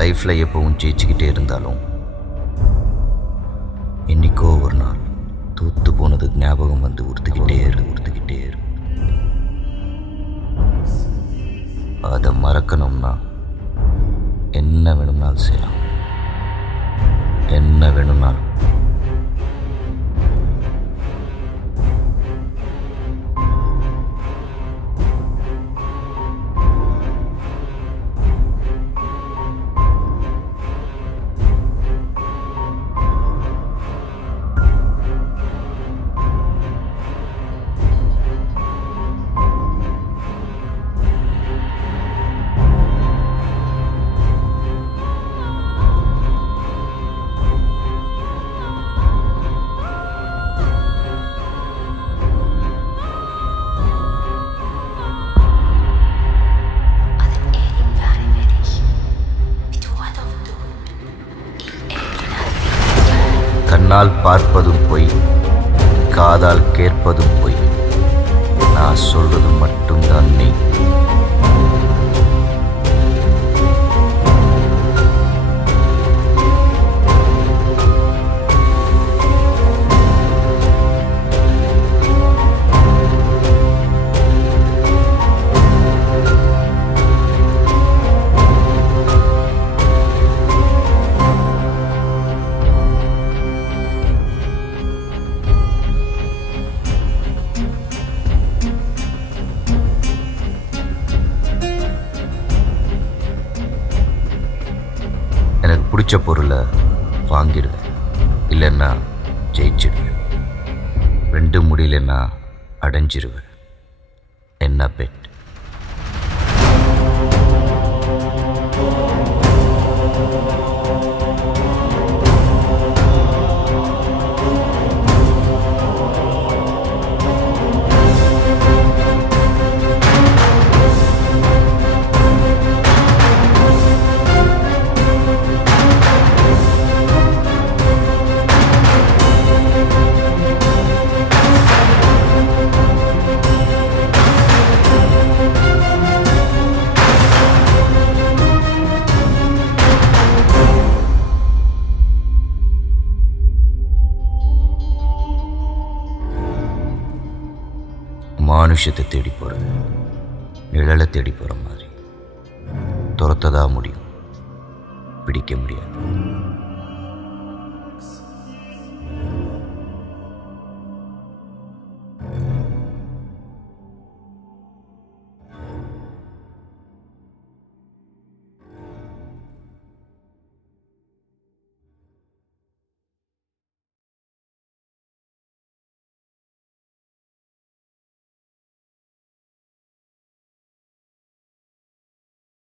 லைஃப்பில் எப்பவும் ஜெயிச்சுக்கிட்டே இருந்தாலும் என்றைக்கோ ஒரு நாள் தூத்து போனது ஞாபகம் வந்து உறுத்துக்கிட்டே இருக்கும். அதை மறக்கணும்னா என்ன வேணும்னாலும் செய்யலாம், என்ன வேணும்னாலும். கண்ணால் பார்ப்பதும் பொய், காதால் கேட்பதும் பொய், நான் சொல்றது மட்டும்தான் நீ. எனக்கு பிடிச்ச பொருளை வாங்கிடுவேன், இல்லைன்னா ஜெயிச்சிடுவேன். ரெண்டு முடியலன்னா அடைஞ்சிருவேன். என்ன பெட்? மானுஷத்தை தேடி போகிறது நிழலை தேடி போகிற மாதிரி துரத்ததா முடியும், பிடிக்க முடியாது.